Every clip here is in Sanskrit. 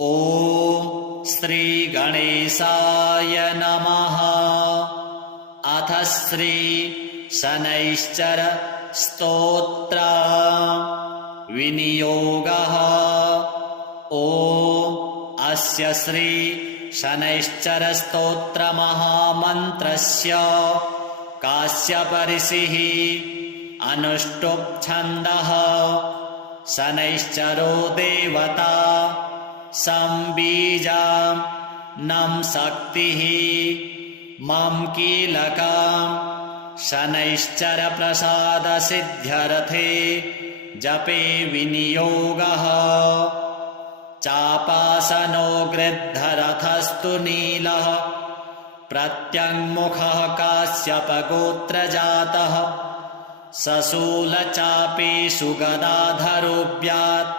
ॐ श्री गणेशाय नमः। अथ श्री शनैश्चर स्तोत्र विनियोगः। ॐ अस्य श्री शनैश्चर स्तोत्र महामन्त्रस्य कास्य ऋषिः अनुष्टुप् छन्दः। शनैश्चरो देवता संबीजां नं शक्तिः मम कीलकं शनैश्चर प्रसाद सिद्ध्यर्थे जपे विनियोगः। चापासनो गृद्धरथस्तु नीलः प्रत्यङ्मुखः काश्यपगोत्रजातः सशूलचापेषु गदाधरोऽभ्यात्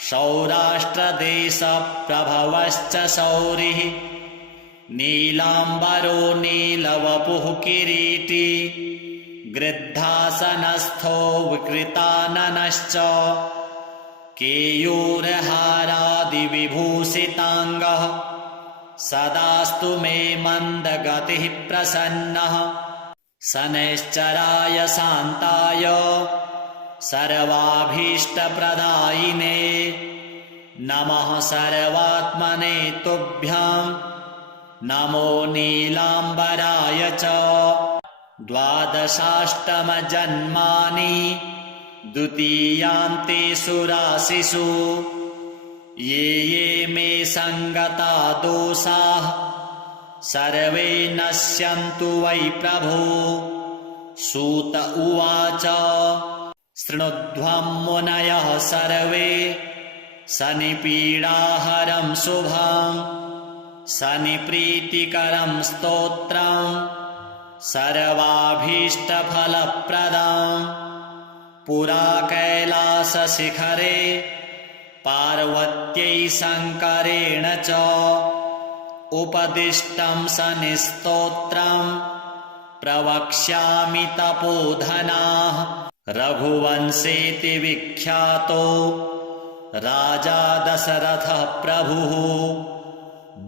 सौराष्ट्रदेशप्रभवश्च शौरिः नीलाम्बरो नीलवपुः किरीटी गृध्रासनस्थो विकृताननश्च केयूरहारादिविभूषिताङ्गः सदास्तु मे मन्दगतिः प्रसन्नः। शनैश्चराय शान्ताय सर्वाभीष्टप्रदायिने नमः सर्वात्मने तुभ्यं नमो नीलाम्बराय च। द्वादशाष्टमजन्मानि द्वितीयान्तेषु राशिषु ये ये मे सङ्गता दोषाः सर्वे नश्यन्तु वै प्रभो। सूत उवाच शृणुध्वं मुनयः सर्वे शनिपीडाहरं शुभं शनिप्रीतिकरं स्तोत्रं सर्वाभीष्टफलप्रदं। पुरा कैलासशिखरे पार्वत्यै शङ्करेण च उपदिष्टं शनिस्तोत्रं प्रवक्ष्यामि तपोधनाः। रघुवंशेति विख्यातो राजा दशरथः प्रभुः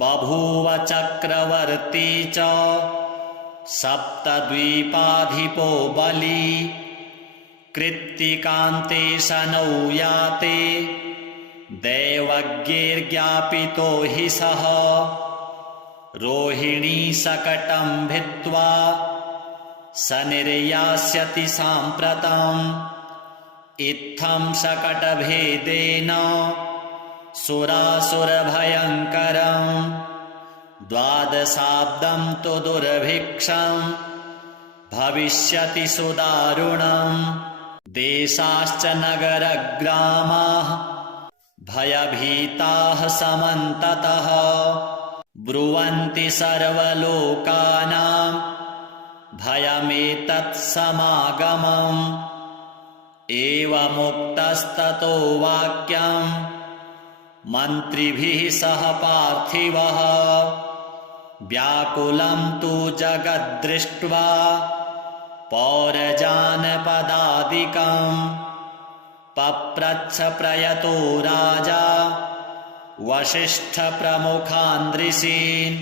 बभूव चक्रवर्ती च सप्तद्वीपाधिपो बली। कृत्तिकान्ते शनौ याते दैवज्ञैर्ज्ञापितो हि सः रोहिणी शकटं भित्त्वा शनिर्यास्यति साम्प्रतम्। इत्थं शकटभेदेन सुरासुरभयङ्करं द्वादशाब्दं तु दुर्भिक्षं भविष्यति सुदारुणम्। देशाश्च नगरग्रामाः भयभीताः समन्ततः ब्रुवन्ति सर्वलोकानां भयमेतत् समागमम्। एवमुक्तस्ततो वाक्यं मन्त्रिभिः सह पार्थिवः व्याकुलं तु जगद्दृष्ट्वा पौरजानपदादिकं। पप्रच्छ प्रयतो राजा वसिष्ठप्रमुखान् ऋषीन्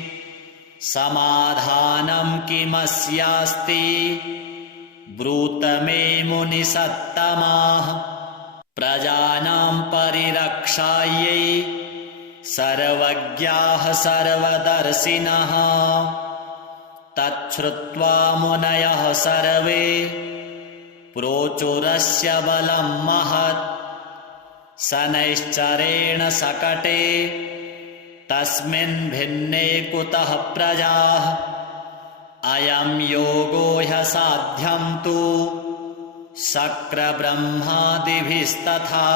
समाधानं किमस्यास्ति ब्रूत मे मुनिसत्तमाः। प्रजानां परिरक्षायै सर्वज्ञाः सर्वदर्शिनः। तच्छ्रुत्वा मुनयः सर्वे प्रोचुरस्य बलं महत्। शनैश्चरेण शकटे तस्मिन् भिन्ने कुतः प्रजाः। अयं योगो ह्यसाध्यं तु शक्रब्रह्मादिभिस्तथा।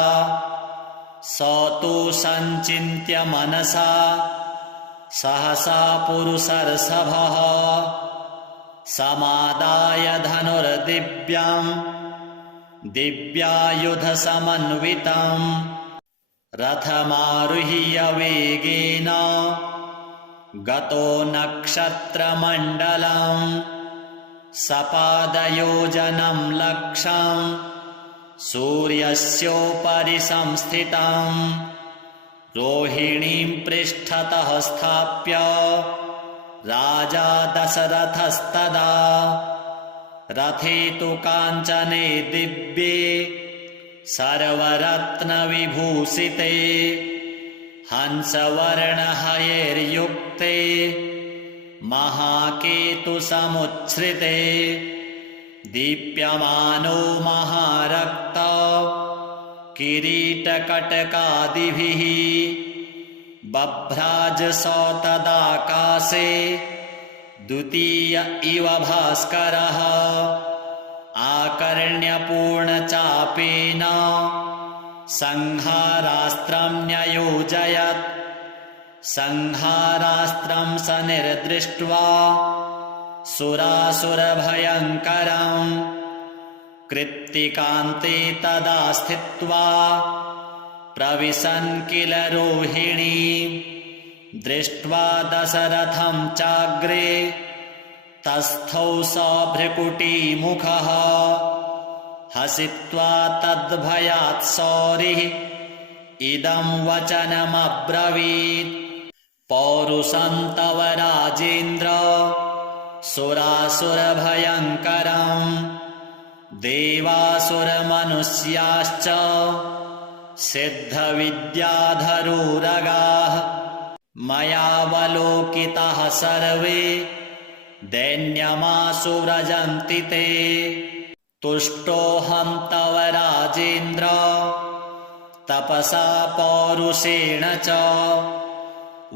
स तु सञ्चिन्त्य मनसा सहसा पुरुषर्षभः समादाय धनुर्दिव्यं दिव्यायुधसमन्वितं रथमारुह्य वेगेन गतो नक्षत्रमण्डलं। सपादयोजनं लक्षं सूर्यस्योपरि संस्थितं रोहिणीं पृष्ठतः स्थाप्य राजा दशरथस्तदा रथे तु काञ्चने दिव्ये सर्वरत्नविभूषिते हंसवर्णहयैर्युक्ते महाकेतुसमुच्छ्रिते दीप्यमानो महारक्त किरीटकटकादिभिः बभ्राजसौ तदाकाशे द्वितीय इव भास्करः आकर्ण्यपूर्णचापेन संहारास्त्रं न्ययोजयत् संहारास्त्रं स निर्दृष्ट्वा सुरासुरभयङ्करम् कृत्तिकान्ते तदा स्थित्वा प्रविशन् किल रोहिणी दृष्ट्वा दशरथं चाग्रे तस्थौ स भ्रुकुटीमुखः हसित्वा तद्भयात् सौरिः इदं वचनमब्रवीत् पौरुषं तव राजेन्द्र सुरासुरभयङ्करम् देवासुरमनुष्याश्च सिद्धविद्याधरोरगाः मयावलोकिताः सर्वे दैन्यमाशु व्रजन्ति ते तुष्टोऽहं तव राजेन्द्र तपसा पौरुषेण च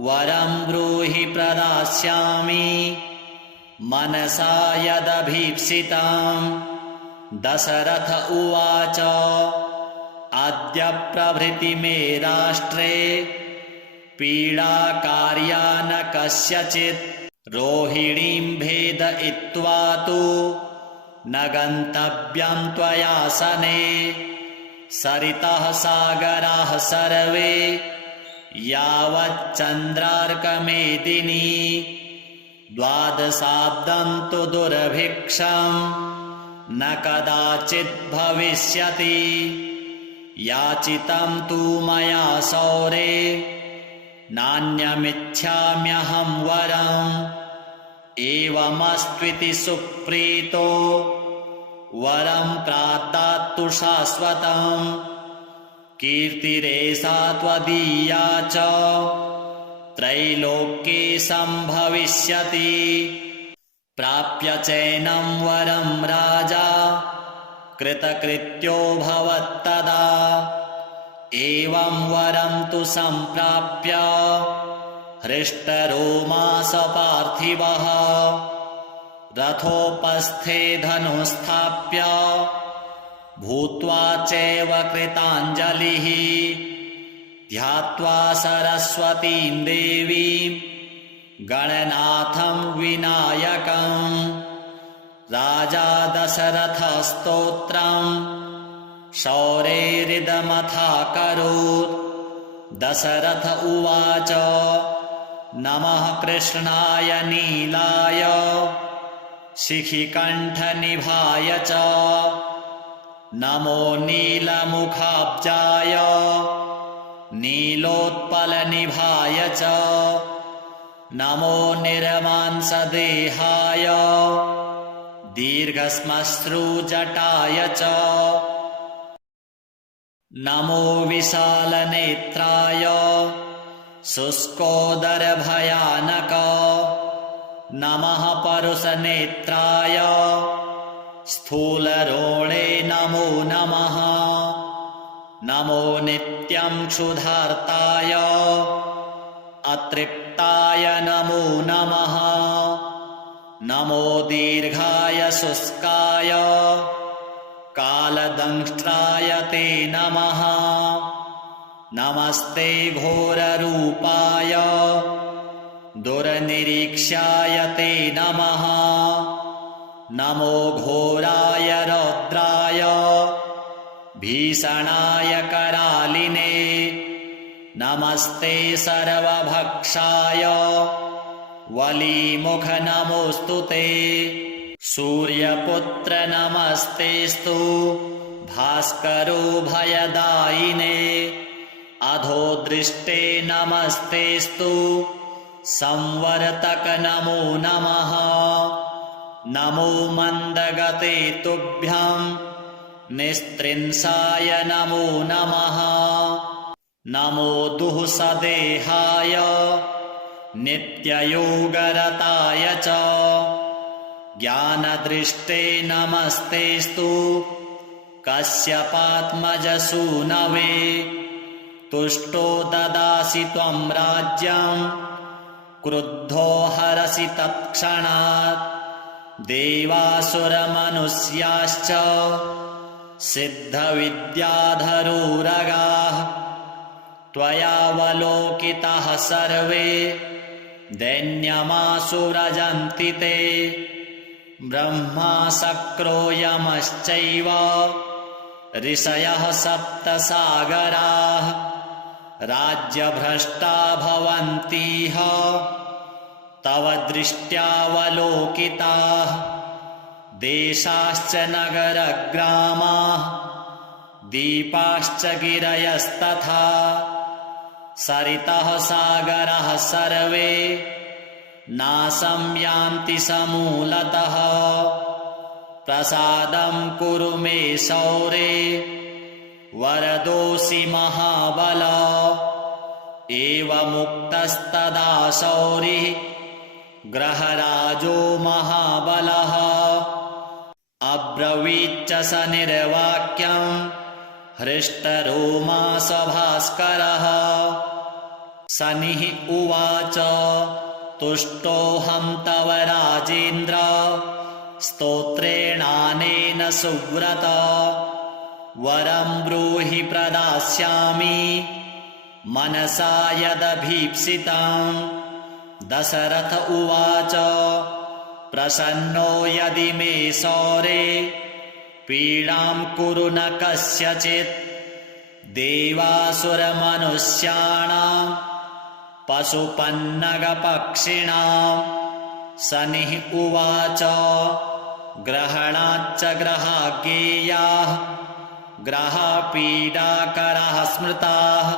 वरं ब्रूहि प्रदास्यामि मनसा यदभीप्सितम् दशरथ उवाच अद्य प्रभृति मे राष्ट्रे पीडाकार्या न कस्यचित् रोहिणीं भेदयित्वा तु न गन्तव्यं त्वयासने सरितः सागराः सर्वे यावच्चन्द्रार्कमेदिनी द्वादशाब्दं तु दुर्भिक्षम् न कदाचित् भविष्यति याचितं तु मया सौरे नान्यमिच्छाम्यहं वरम् एवमस्त्विति सुप्रीतो वरं प्रादात्तु शाश्वतम् कीर्तिरेषा त्वदीया च त्रैलोक्ये सम्भविष्यति प्राप्य चैनं वरं राजा कृतकृत्यो भवत्तदा एवं वरं तु सम्प्राप्य हृष्टरोमास पार्थिवः रथोपस्थे धनुस्थाप्य भूत्वा चैव कृताञ्जलिः ध्यात्वा सरस्वतीं देवीं गणनाथं विनायकम् राजा दशरथस्तोत्रम् शौरेरिदमथाकरोत् दशरथ उवाच नमः कृष्णाय नीलाय शिखिकण्ठनिभाय च नमो नीलमुखाब्जाय नीलोत्पलनिभाय च नमो निर्मांसदेहाय दीर्घश्मश्रुजटाय च नमो विशालनेत्राय शुष्कोदरभयानक नमः परुषनेत्राय स्थूलरोणे नमो नमः नमो नित्यं क्षुधार्ताय अतृप्ताय नमो नमः नमो दीर्घाय शुष्काय कालदंष्ट्राय ते नमः नमस्ते घोररूपाय दुर्निरीक्ष्याय ते नमः नमो घोराय रौद्राय भीषणाय करालिने नमस्ते सर्वभक्षाय वलीमुख नमोऽस्तु ते सूर्यपुत्र नमस्तेस्तु भास्करो भयदायिने अधो दृष्टे नमस्तेस्तु संवर्तक नमो नमः। नमो मन्दगते तुभ्यं निस्त्रिंसाय नमो नमः। नमो दुःसदेहाय नित्ययोगरताय च ज्ञानदृष्टे नमस्तेस्तु कश्यपात्मजसूनवे। तुष्टो ददासि त्वं राज्यं क्रुद्धो हरसि तत्क्षणात्। देवासुरमनुष्याश्च सिद्धविद्याधरोरगाः त्वयावलोकिताः सर्वे दैन्यमासुरजन्ति ते। ब्रह्मा शक्रो यमश्चैव ऋषयः सप्त सागराः राज्यभ्रष्टा भवन्तीह तव दृष्ट्यावलोकिताः। देशाश्च नगरग्रामाः दीपाश्च गिरयस्तथा सरितः सागरः सर्वे नाशं यान्ति समूलतः। प्रसादं कुरु मे शौरे वरदोऽसि महाबल। एवमुक्तस्तदा शौरिः ग्रहराजो महाबलः। अब्रवीच्च स निर्वाक्यं हृष्टरोमा स भास्करः। शनिः उवाच तुष्टोऽहं तव राजेन्द्र स्तोत्रेणानेन सुव्रत। वरं ब्रूहि प्रदास्यामि मनसा यदभीप्सितं। दशरथ उवाच प्रसन्नो यदि मे शौरे पीडां कुरु न कस्यचित्। देवासुरमनुष्याणां पशुपन्नगपक्षिणां। शनिः उवाच ग्रहणाच्च ग्रहाज्ञेयाः ग्रहपीडाकराः स्मृताः।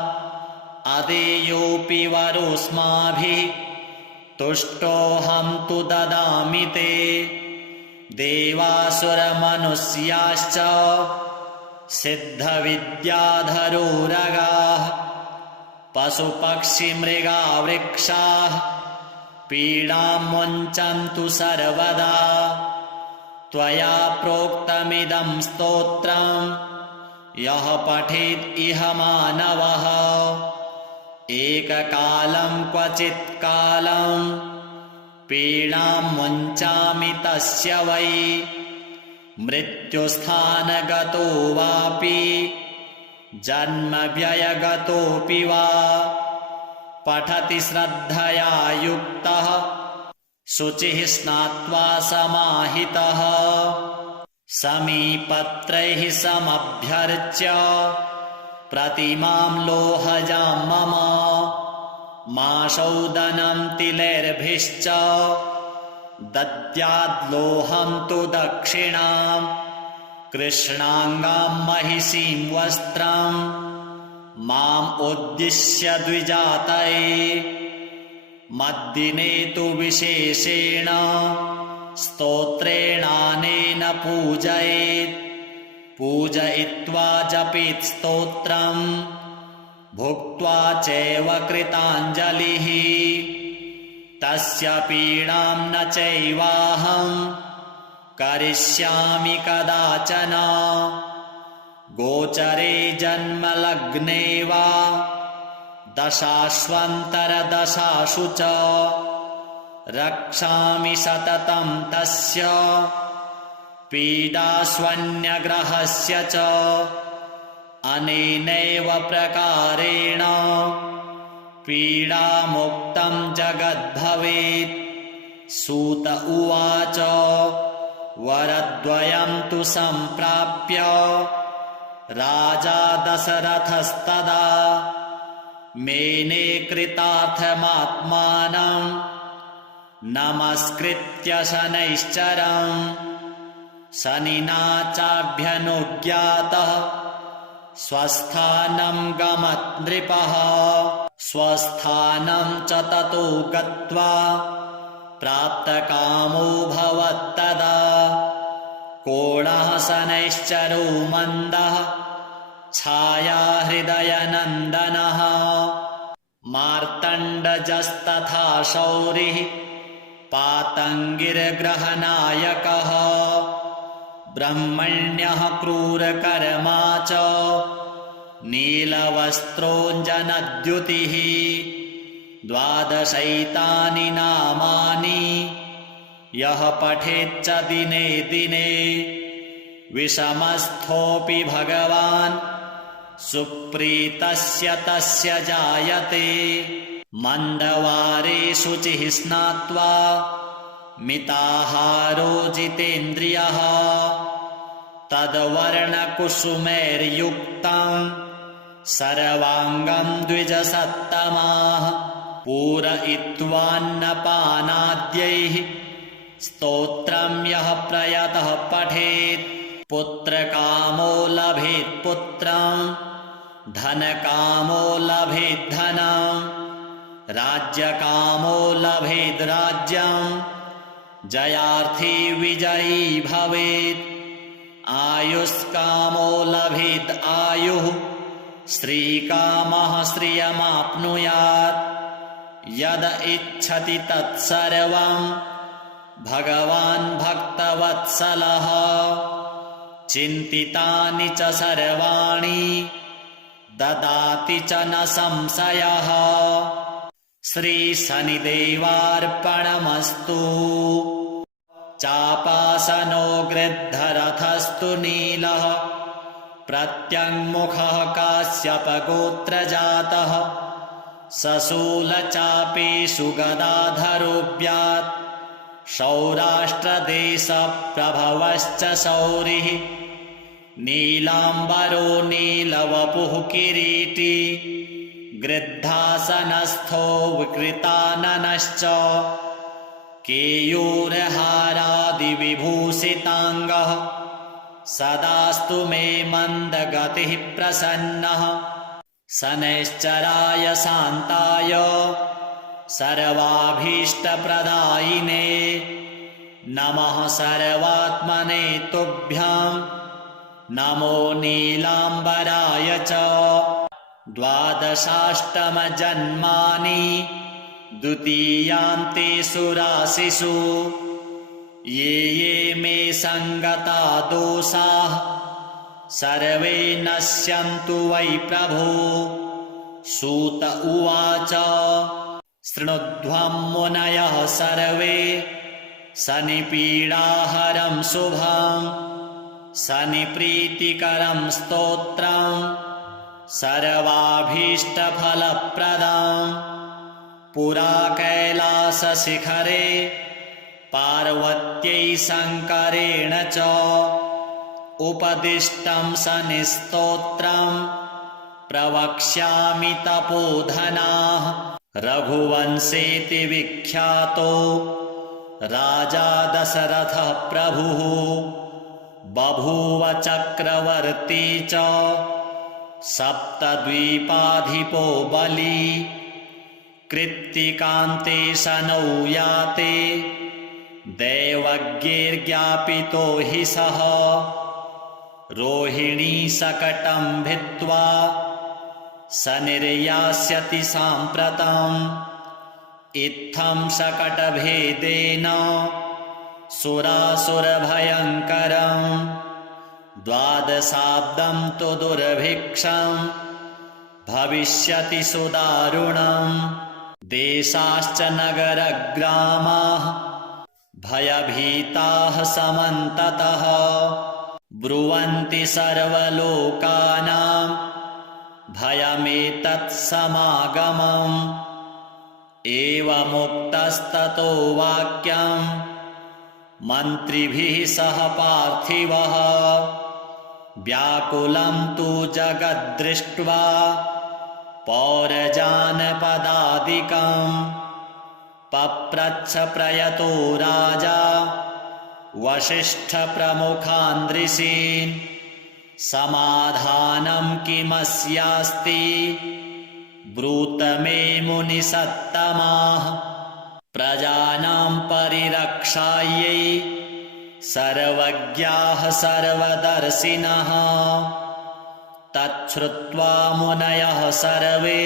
अदेयोऽपि वरोऽस्माभिः तुष्टोऽहं तु ददामि ते। देवासुरमनुष्याश्च सिद्धविद्याधरोरगाः पशुपक्षिमृगा वृक्षाः पीडां मुञ्चन्तु सर्वदा। त्वया प्रोक्तमिदं स्तोत्रं यः पठेत् इह मानवः एककालं क्वचित्कालं पीडां मुञ्चामि तस्य वै। मृत्युस्थानगतो वापि जन्मव्ययगतोऽपि वा पठति श्रद्धया युक्तः शुचिः स्नात्वा समाहितः। समीपत्रैः समभ्यर्च्य प्रतिमां लोहजां मम माशौदनं तिलैर्भिश्च दद्याद्लोहं तु दक्षिणां। कृष्णाङ्गां महिषीं वस्त्रं माम् उद्दिश्य द्विजातये। मद्दिने तु विशेषेण स्तोत्रेणानेन पूजयेत्। पूजयित्वा जपेत् स्तोत्रं भुक्त्वा चैव कृताञ्जलिः। तस्य पीडां न चैवाहं करिष्यामि कदाचन। गोचरे जन्मलग्ने वा दशाश्वन्तरदशासु च रक्षामि सततं तस्य पीडास्वन्यग्रहस्य च। अनेनैव प्रकारेण पीडामुक्तं जगद्भवेत्। सूत उवाच वरद्वयं तु सम्प्राप्य राजा दशरथस्तदा मेने कृतार्थमात्मानं नमस्कृत्य शनैश्चरम्। शनिना चाभ्यनुज्ञातः स्वस्थानं गमत् नृपः स्वस्थानं च ततो गत्वा प्राप्तकामो भवत्तदा कोणः शनैश्चरो मन्दः छायाहृदयनन्दनः मार्तण्डजस्तथा शौरिः पातङ्गिर्ग्रहनायकः ब्रह्मण्यः क्रूरकर्मा च नीलवस्त्रोऽञ्जनद्युतिः द्वादशैतानि नामानि यः पठेच्च दिने दिने विषमस्थोऽपि भगवान् सुप्रीतस्य तस्य जायते मन्दवारे शुचिः स्नात्वा मिताहारो जितेन्द्रियः तद्वर्णकुसुमैर्युक्तं सर्वाङ्गं द्विजसत्तमाः पूरयित्वान्नपानाद्यैः स्तोत्रं यः प्रयतः पठेत् पुत्रकामो लभेत् पुत्रं धनकामो लभेत् धनं राज्यकामो लभेत् राज्यं जयार्थी विजयी भवेत् आयुष्कामो लभेत् आयुः श्रीकामः श्रियमाप्नुयात् यद इच्छति तत्सर्वं भगवान् भक्तवत्सलः चिन्तितानि च सर्वाणि ददाति च न संशयः श्रीशनिदेवार्पणमस्तु चापासनो गृद्धरथस्तु नीलः प्रत्यङ्मुखः काश्यपगोत्रजातः सशूलचापेषु गदाधरोऽभ्यात् सौराष्ट्रदेशप्रभवश्च शौरिः नीलाम्बरो नीलवपुः किरीटी गृद्धासनस्थो विकृताननश्च केयूरहारादिविभूषिताङ्गः सदास्तु मे मन्दगतिः प्रसन्नः शनैश्चराय शान्ताय सर्वाभीष्टप्रदायिने नमः सर्वात्मने तुभ्यं नमो नीलाम्बराय च द्वादशाष्टमजन्मानि द्वितीयान्तेषु राशिषु ये ये मे सङ्गता दोषाः सर्वे नश्यन्तु वै प्रभो सूत उवाच शृणुध्वं मुनयः सर्वे शनिपीडाहरं शुभं शनिप्रीतिकरं स्तोत्रं सर्वाभीष्टफलप्रदं पुरा कैलासशिखरे पार्वत्यै शङ्करेण च उपदिष्टं शनिस्तोत्रं प्रवक्ष्यामि तपोधनाः रघुवंशेति विख्यातो राजा दशरथः प्रभुः बभूव चक्रवर्ती च सप्तद्वीपाधिपो बली कृत्तिकान्ते शनौ याते दैवज्ञैर्ज्ञापितो हि सः रोहिणी शकटं भित्त्वा शनिर्यास्यति साम्प्रतम् इत्थं शकटभेदेन सुरासुरभयङ्करं द्वादशाब्दं तु दुर्भिक्षं भविष्यति सुदारुणं देशाश्च नगरग्रामाः भयभीताः समन्ततः ब्रुवन्ति सर्वलोकानां भयमेतत् समागमम् एवमुक्तस्ततो वाक्यं मन्त्रिभिः सह पार्थिवः व्याकुलं तु जगद्दृष्ट्वा पौरजानपदादिकं पप्रच्छ प्रयतो राजा वसिष्ठप्रमुखान् ऋषीन् समाधानं किमस्यास्ति ब्रूत मे मुनिसत्तमाः। प्रजानां परिरक्षायै सर्वज्ञाः सर्वदर्शिनः। तच्छ्रुत्वा मुनयः सर्वे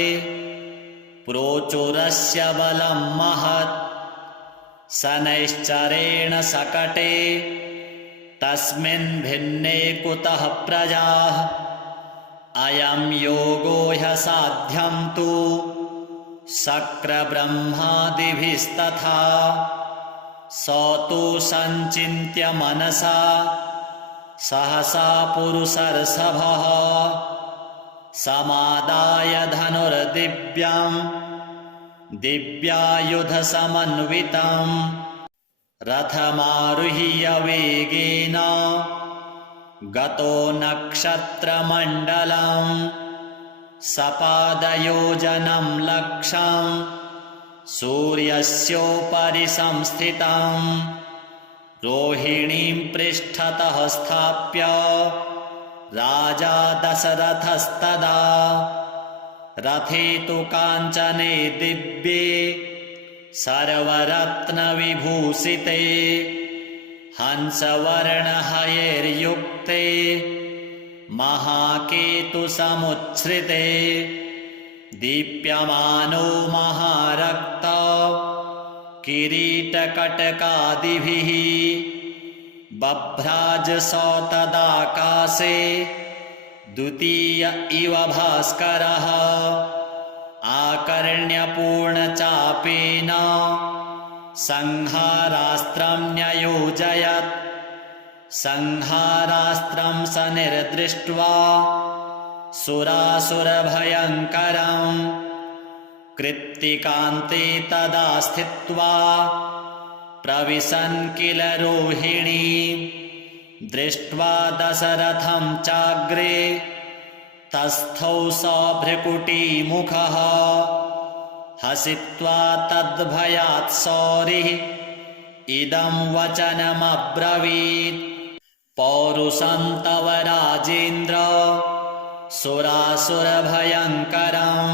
प्रोचुरस्य बलं महत्। शनैश्चरेण शकटे तस्मिन् भिन्ने कुतः प्रजाः। अयं योगो ह्यसाध्यं तु शक्रब्रह्मादिभिस्तथा। स तु सञ्चिन्त्य मनसा सहसा पुरुषर्षभः। समादाय धनुर्दिव्यं दिव्यायुधसमन्वितं रथमारुह्य वेगेन गतो नक्षत्रमण्डलं। सपादयोजनं लक्षं सूर्यस्योपरि संस्थितं। रोहिणीं पृष्ठतः स्थाप्य राजा दशरथस्तदा। रथे तु काञ्चने दिव्ये सर्वरत्नविभूषिते हंसवर्णहयैर्युक्ते महाकेतुसमुच्छ्रिते। दीप्यमानो महारक्त किरीटकटकादिभिः बभ्राजसौ तदाकाशे द्वितीय इव भास्करः। आकर्ण्यपूर्णचापेन संहारास्त्रं न्ययोजयत्। संहारास्त्रं स निर्दृष्ट्वा सुरासुरभयङ्करं। कृत्तिकान्ते तदा स्थित्वा प्रविशन् किल रोहिणी। दृष्ट्वा दशरथं चाग्रे तस्थौ स भ्रुकुटीमुखः। हसित्वा तद्भयात् सौरिः इदं वचनमब्रवीत्। पौरुषं तव राजेन्द्र सुरासुरभयङ्करं।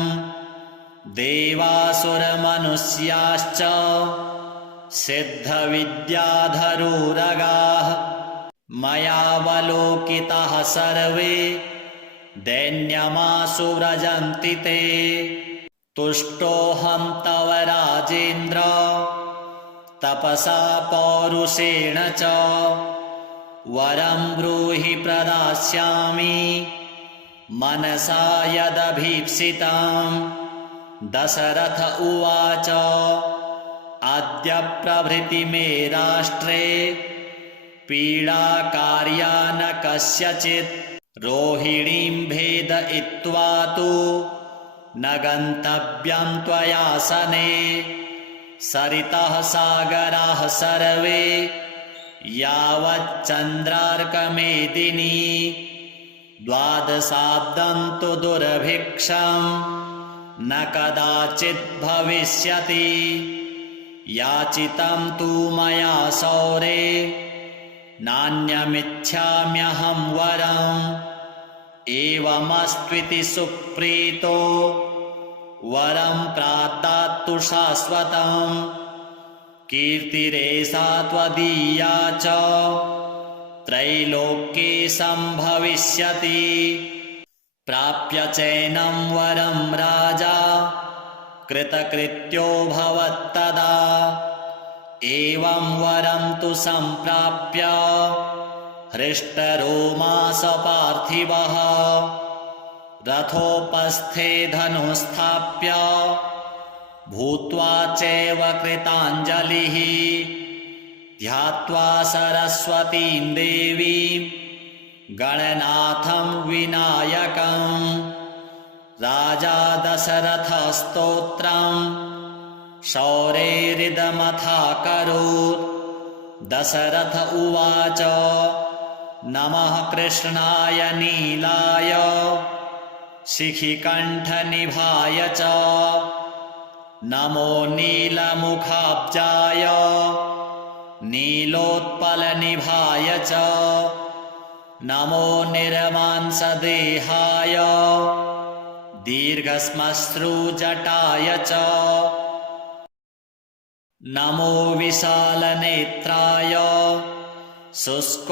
देवासुरमनुष्याश्च सिद्धविद्याधरोरगाः। मयावलोकिताः सर्वे दैन्यमाशु व्रजन्ति ते। तुष्टोऽहं तव राजेन्द्र तपसा पौरुषेण च। वरं ब्रूहि प्रदास्यामि मनसा यदभीप्सितं। दशरथ उवाच अद्य प्रभृति मे राष्ट्रे पीडाकार्या न कस्यचित्। रोहिणीं भेदयित्वा तु न गन्तव्यं त्वया शने। सरितः सागराः सर्वे यावच्चन्द्रार्कमेदिनी। द्वादशाब्दं तु दुर्भिक्षं न कदाचित् भविष्यति। याचितं तु मया सौरे नान्यमिच्छाम्यहं वरम्। एवमस्त्विति सुप्रीतो वरं प्रादात्तु शाश्वतं। कीर्तिरेषा त्वदीया च त्रैलोक्ये सम्भविष्यति। प्राप्य चैनं वरं राजा कृतकृत्यो भवत्तदा। एवं वरं तु सम्प्राप्य हृष्टरोमास पार्थिवः। रथोपस्थे धनुस्थाप्य भूत्वा चैव कृताञ्जलिः। ध्यात्वा सरस्वतीं देवीं गणनाथं विनायकं। राजा दशरथस्तोत्रं शौरेरिदमथाकरोत्। दशरथ उवाच नमः कृष्णाय नीलाय शिखिकण्ठनिभाय च। नमो नीलमुखाब्जाय नीलोत्पलनिभाय च। नमो निर्मांसदेहाय दीर्घश्मश्रुजटाय च नमो विशालनेत्राय शुष्कोदरभयानक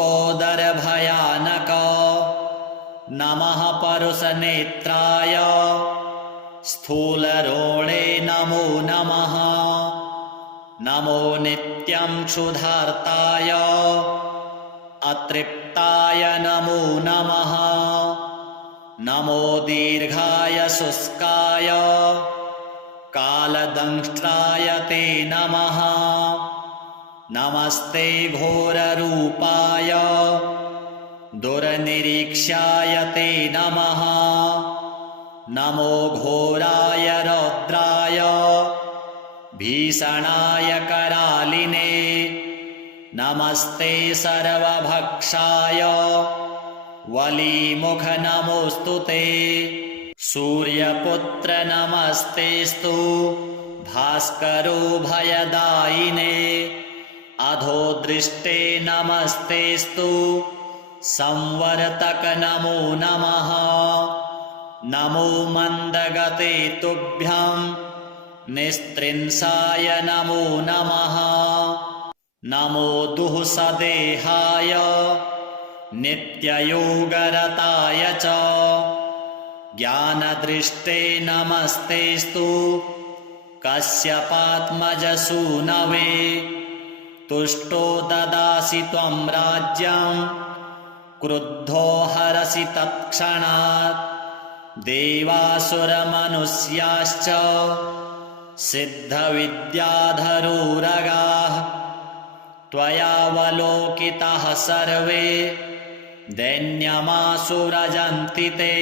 नमः परुषनेत्राय स्थूलरोणे नमो नमः नमो नित्यं क्षुधार्ताय अतृप्ताय नमो नमः नमो दीर्घाय शुष्काय कालदंष्ट्राय ते नमः नमस्ते घोररूपाय दुर्निरीक्ष्याय ते नमः नमो घोराय रौद्राय भीषणाय करालिने नमस्ते सर्वभक्षाय वलीमुख नमोऽस्तु ते सूर्यपुत्र नमस्तेस्तु भास्करो भयदायिने अधोदृष्टे नमस्तेस्तु संवर्तक नमो नमः नमो मन्दगते तुभ्यं निस्त्रिंसाय नमो नमः नमो दुःसदेहाय नित्ययोगरताय च ज्ञानदृष्टे नमस्तेस्तु कश्यपात्मजसूनवे तुष्टो ददासि त्वं राज्यं क्रुद्धो हरसि तत्क्षणात् देवासुरमनुष्याश्च सिद्धविद्याधरोरगाः त्वयावलोकिताः सर्वे दैन्यमासुरजन्ति ते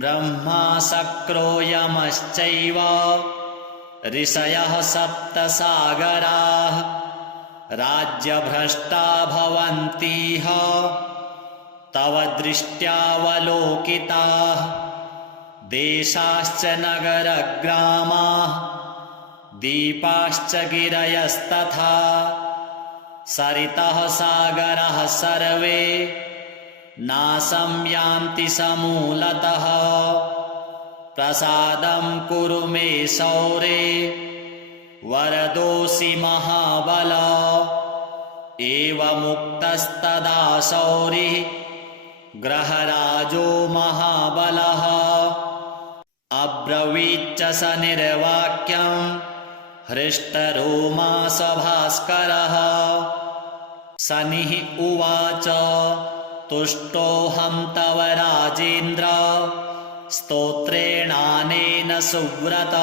ब्रह्मा शक्रो यमश्चैव ऋषयः सप्तसागराः राज्यभ्रष्टा भवन्तीह तव दृष्ट्यावलोकिताः देशाश्च नगरग्रामाः दीपाश्च गिरयस्तथा सरितः सागरः सर्वे नाशं यान्ति समूलतः प्रसादं कुरु मे शौरे वरदोऽसि महाबल एवमुक्तस्तदा शौरिः ग्रहराजो महाबलः अब्रवीच्च स निर्वाक्यं हृष्टरोमा सभास्करः शनिः उवाच तुष्टोऽहं तव राजेन्द्र स्तोत्रेणानेन सुव्रत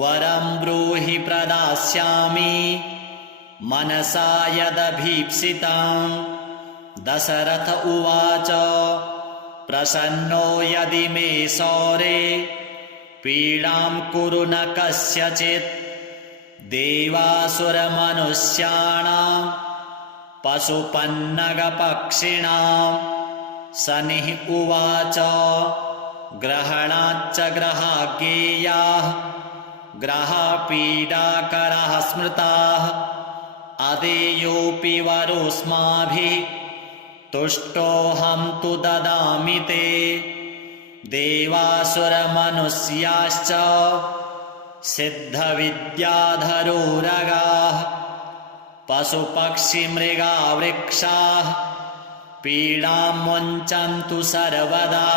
वरं ब्रूहि प्रदास्यामि मनसा यदभीप्सितं दशरथ उवाच प्रसन्नो यदि मे शौरे पीडां कुरु न कस्यचित् देवासुरमनुष्याणां पशुपन्नगपक्षिणां शनिः उवाच ग्रहणाच्च ग्रहाज्ञेयाः ग्रहपीडाकराः स्मृताः अदेयोऽपि वरोऽस्माभिः तुष्टोऽहं तु ददामि ते देवासुरमनुष्याश्च सिद्धविद्याधरोरगाः पशुपक्षिमृगा वृक्षाः पीडां मुञ्चन्तु सर्वदा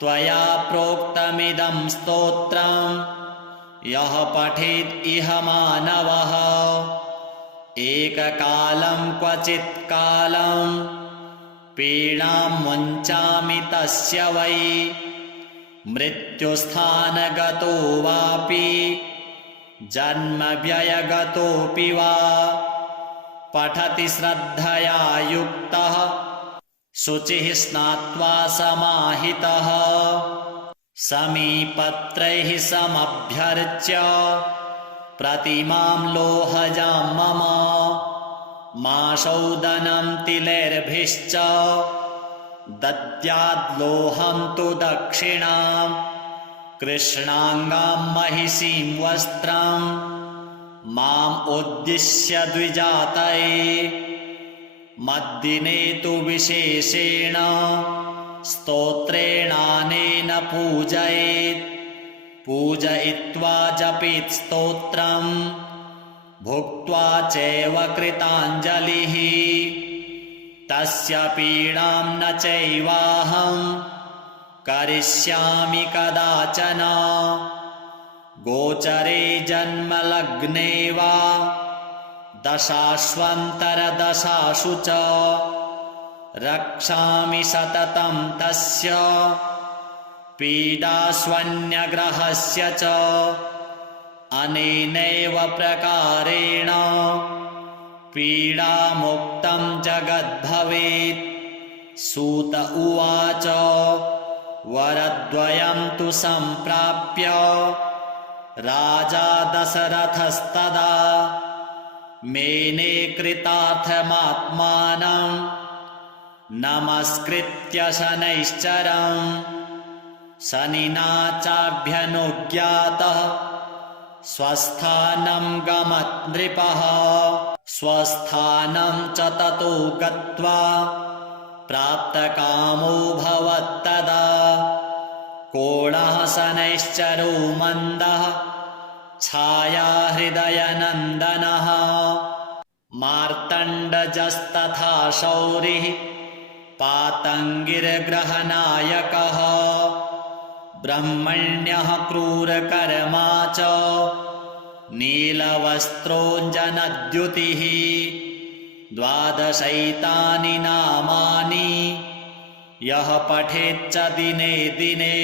त्वया प्रोक्तमिदं स्तोत्रं यः पठेत् इह मानवः एककालं क्वचित्कालं पीडां मुञ्चामि तस्य वै मृत्युस्थानगतो वापि जन्मव्ययगतोऽपि वा पठति श्रद्धया युक्तः शुचिः स्नात्वा समाहितः समीपत्रैः समभ्यर्च्य प्रतिमां लोहजां मम माशौदनं तिलैर्भिश्च दद्याद्लोहं तु दक्षिणां कृष्णाङ्गां महिषीं वस्त्रं माम् उद्दिश्य द्विजातये मद्दिने तु विशेषेण स्तोत्रेणानेन पूजयेत्। पूजयित्वा जपेत् स्तोत्रम् भुक्त्वा चैव कृताञ्जलिः। तस्य पीडां न चैवाहं करिष्यामि कदाचन। गोचरे जन्मलग्ने वा दशाश्वन्तरदशासु च रक्षामि सततं तस्य पीडास्वन्यग्रहस्य च। अनेनैव प्रकारेण पीडामुक्तं जगद्भवेत्। सूत उवाच वरद्वयं तु सम्प्राप्य राजा दशरथस्तदा मेने कृतार्थमात्मानं नमस्कृत्य शनैश्चरम्। शनिना चाभ्यनुज्ञातः स्वस्थानं गमत् नृपः। स्वस्थानं च ततो गत्वा प्राप्तकामो भवत्तदा। कोणः शनैश्चरो मन्दः छायाहृदयनन्दनः। मार्तण्डजस्तथा शौरिः पातङ्गिर्ग्रहनायकः। ब्रह्मण्यः क्रूरकर्मा च नीलवस्त्रोऽञ्जनद्युतिः। द्वादशैतानि नामानि यः पठेच्च दिने दिने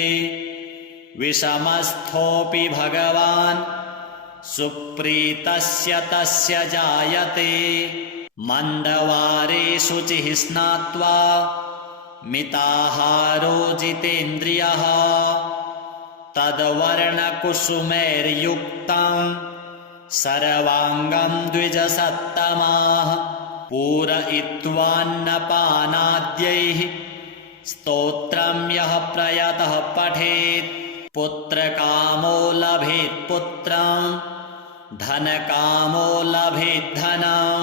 विषमस्थोऽपि भगवान् सुप्रीतस्य तस्य जायते। मन्दवारे शुचिः स्नात्वा मिताहारो जितेन्द्रियः। तद्वर्णकुसुमैर्युक्तं सर्वाङ्गं द्विजसत्तमाः। पूरयित्वान्नपानाद्यैः स्तोत्रं यः प्रयतः पठेत्। पुत्रकामो लभेत् पुत्रं धनकामो लभेत् धनं।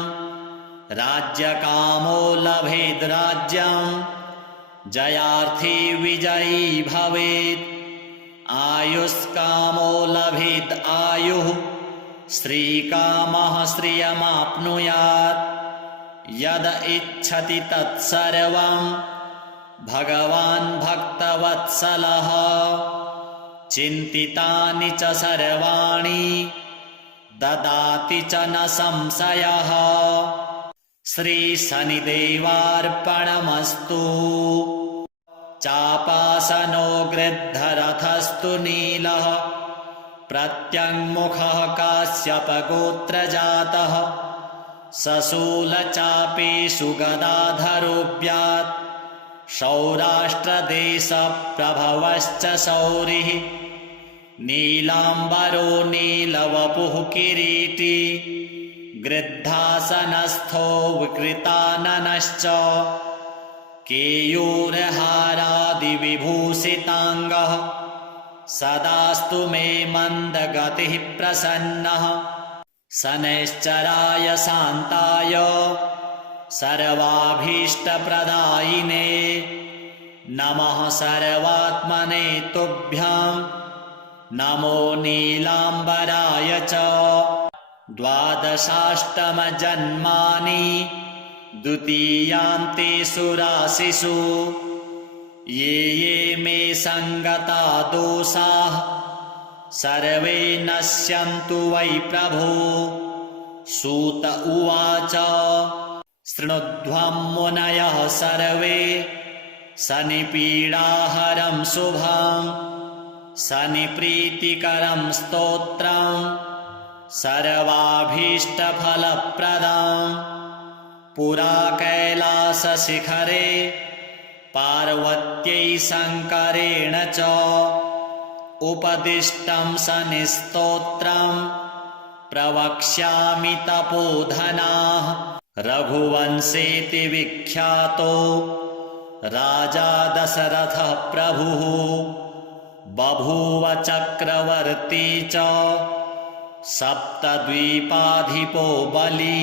राज्यकामो लभेत् राज्यं जयार्थी विजयी भवेत्। आयुष्कामो लभेत् आयुः श्रीकामः श्रियमाप्नुयात्। यद इच्छति तत्सर्वं भगवान् भक्तवत्सलः। चिन्तितानि च सर्वाणि ददाति च न संशयः। श्रीशनिदेवार्पणमस्तु। चापासनो गृद्धरथस्तु नीलः प्रत्यङ्मुखः काश्यपगोत्रजातः। सशूलचापेषु गदाधरोऽभ्यात् सौराष्ट्रदेशप्रभवश्च शौरिः। नीलाम्बरो नीलवपुः किरीटी गृद्धासनस्थो विकृताननश्च। केयूरहारादिविभूषिताङ्गः सदास्तु मे मन्दगतिः प्रसन्नः। शनैश्चराय शान्ताय सर्वाभीष्टप्रदायिने नमः सर्वात्मने तुभ्यं। नमो नीलाम्बराय च। द्वादशाष्टमजन्मानि द्वितीयान्तेषु राशिषु ये ये मे सङ्गता दोषाः सर्वे नश्यन्तु वै प्रभो। सूत उवाच शृणुध्वं मुनयः सर्वे शनिपीडाहरं शुभं। शनिप्रीतिकरं स्तोत्रं सर्वाभीष्टफलप्रदं। पुरा कैलासशिखरे पार्वत्यै शङ्करेण च उपदिष्टं शनिस्तोत्रं प्रवक्ष्यामि तपोधनाः। रघुवंशेति विख्यातो राजा दशरथः प्रभुः बभूव चक्रवर्ती च सप्तद्वीपाधिपो बली।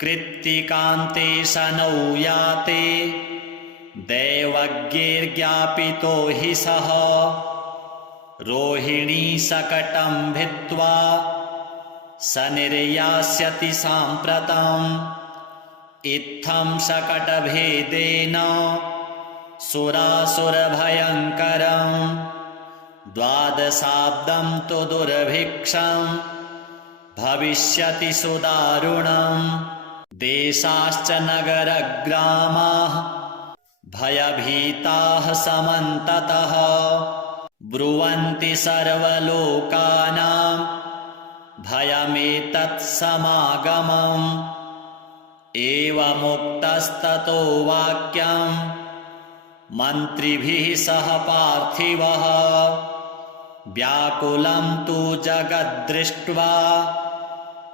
कृत्तिकान्ते शनौ याते दैवज्ञैर्ज्ञापितो हि सः रोहिणी शकटं भित्त्वा स निर्यास्यति साम्प्रतम् इत्थं शकटभेदेन सुरासुरभयङ्करम् द्वादशाब्दं तु दुर्भिक्षं भविष्यति सुदारुणम् देशाश्च नगरग्रामाः भयभीताः समन्ततः ब्रुवन्ति सर्वलोकानां भयमेतत् समागमम् एवमुक्तस्ततो वाक्यं मन्त्रिभिः सह पार्थिवः व्याकुलं तु जगद्दृष्ट्वा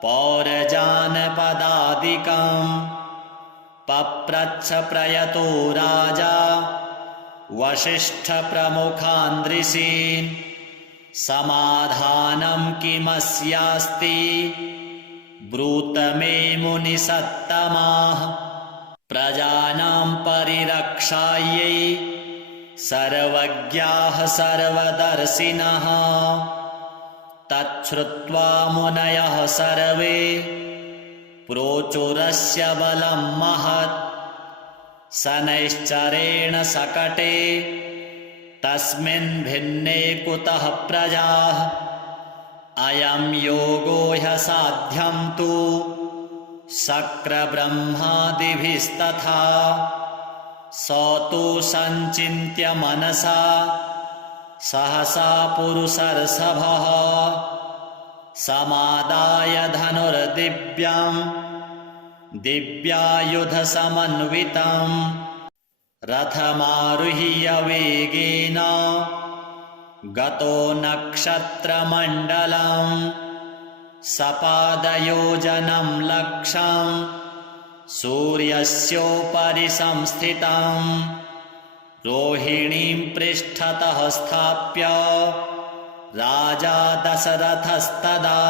पौरजानपदादिकं पप्रच्छ प्रयतो राजा वसिष्ठप्रमुखान् समाधानं किमस्यास्ति ब्रूत मे मुनिसत्तमाः प्रजानां परिरक्षायै सर्वज्ञाः सर्वदर्शिनः तच्छ्रुत्वा मुनयः सर्वे प्रोचुरस्य बलं महत् शनैश्चरेण शकटे तस्मिन् भिन्ने कुतः प्रजाः अयं योगो ह्यसाध्यं तु शक्रब्रह्मादिभिस्तथा स तु सञ्चिन्त्य मनसा सहसा पुरुषर्षभः समादाय धनुर्दिव्यं दिव्यायुधसमन्वितं रथमारुह्य वेगेन गतो नक्षत्रमण्डलं सपादयोजनं लक्षं सूर्यस्योपरि संस्थितं रोहिणीं पृष्ठतः स्थाप्य राजा दशरथस्तदा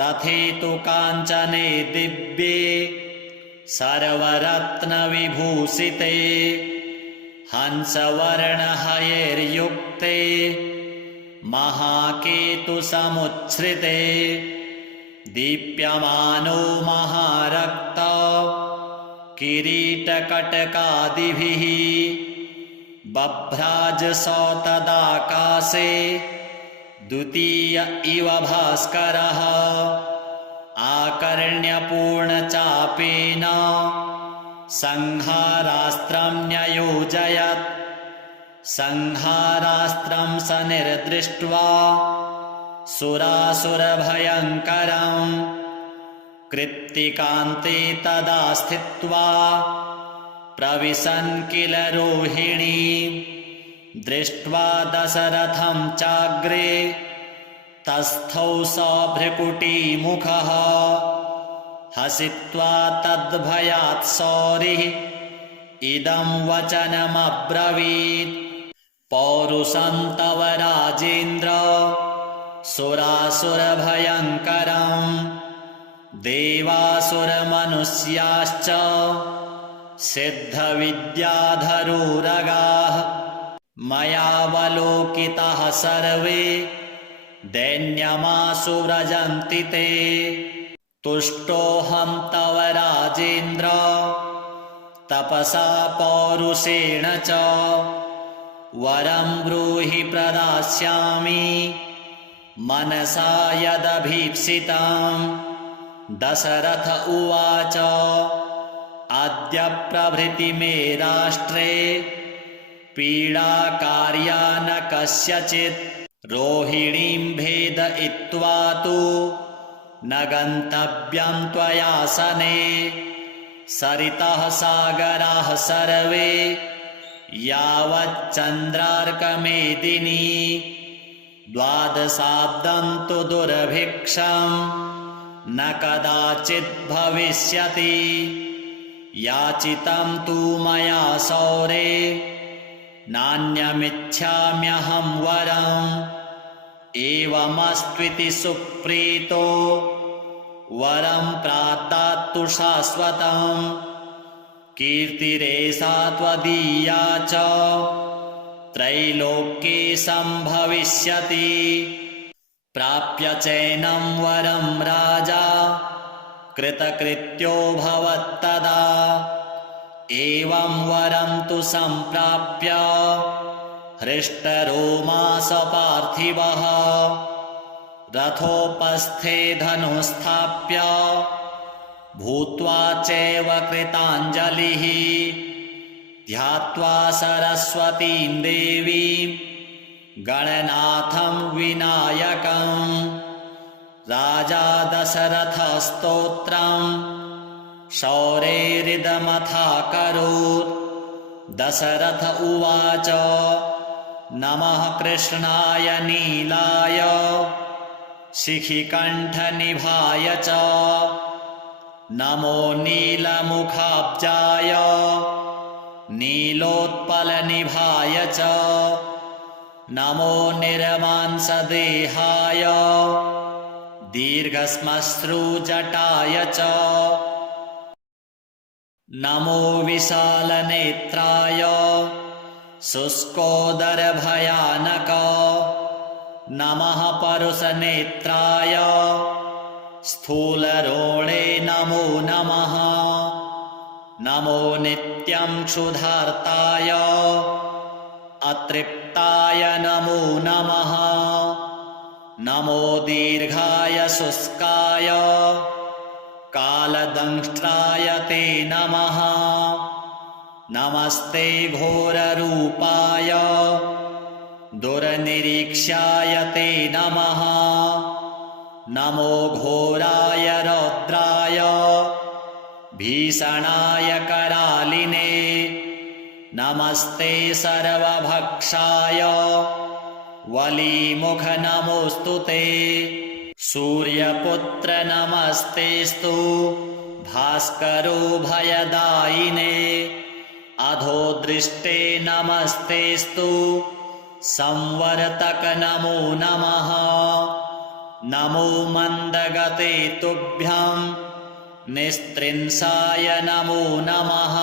रथे तु काञ्चने दिव्ये सर्वरत्नविभूषिते हंसवर्णहयैर्युक्ते महाकेतुसमुच्छ्रिते दीप्यमानो महारक्त किरीटकटकादिभिः बभ्राजसौतदाकाशे द्वितीय इव भास्करः आकर्ण्यपूर्णचापेन संहारास्त्रं न्ययोजयत् संहारास्त्रं स निर्दृष्ट्वा सुरासुरभयङ्करं कृत्तिकान्ते तदा स्थित्वा प्रविशन् किल रोहिणी दृष्ट्वा दशरथं चाग्रे तस्थौ स भ्रुकुटीमुखः हसित्वा तद्भयात् सौरिः इदं वचनमब्रवीत् पौरुषं तव राजेन्द्र सुरासुरभयङ्करं देवासुरमनुष्याश्च सिद्धविद्याधरोरगाः मयावलोकिताः सर्वे दैन्यमाशु व्रजन्ति ते तुष्टोऽहं तव राजेन्द्र तपसा पौरुषेण च वरं ब्रूहि प्रदास्यामि मनसा यदभीप्सितं दशरथ उवाच अद्य प्रभृति मे राष्ट्रे पीडाकार्या न कस्यचित् रोहिणीं भेदयित्वा तु न गन्तव्यं त्वयासने सरितः सागराः सर्वे यावच्चन्द्रार्कमेदिनी द्वादशाब्दं तु दुर्भिक्षं न कदाचित् भविष्यति याचितं तु मया सौरे नान्यमिच्छाम्यहं वरम् एवमस्त्विति सुप्रीतो वरं प्रादात्तु शाश्वतं कीर्तिरेषा त्वदीया च त्रैलोक्ये सम्भविष्यति प्राप्य चैनं वरं राजा कृतकृत्यो भवत्तदा एवं वरं तु सम्प्राप्य हृष्टरोमास पार्थिवः रथोपस्थे धनुस्थाप्य भूत्वा चैव कृताञ्जलिः ध्यात्वा सरस्वतीं देवीं गणनाथं विनायकं राजा दशरथस्तोत्रं शौरेरिदमथाकरोत् दशरथ उवाच नमः कृष्णाय नीलाय शिखिकण्ठनिभाय च नमो नीलमुखाब्जाय नीलोत्पलनिभाय च नमो निर्मांसदेहाय दीर्घश्मश्रुजटाय च नमो विशालनेत्राय शुष्कोदरभयानक नमः परुषनेत्राय स्थूलरोणे नमो नमः नमो नित्यं क्षुधार्ताय अतृप्ताय नमो नमः नमो दीर्घाय शुष्काय कालदंष्ट्राय ते नमः नमस्ते घोररूपाय दुर्निरीक्ष्याय ते नमः नमो घोराय रौद्राय भीषणाय करालिने नमस्ते सर्वभक्षाय वलीमुख नमोऽस्तु ते सूर्यपुत्र नमस्तेस्तु भास्करो भयदायिने अधोदृष्टे नमस्तेस्तु संवर्तक नमो नमः नमो मन्दगते तुभ्यं निस्त्रिंसाय नमो नमः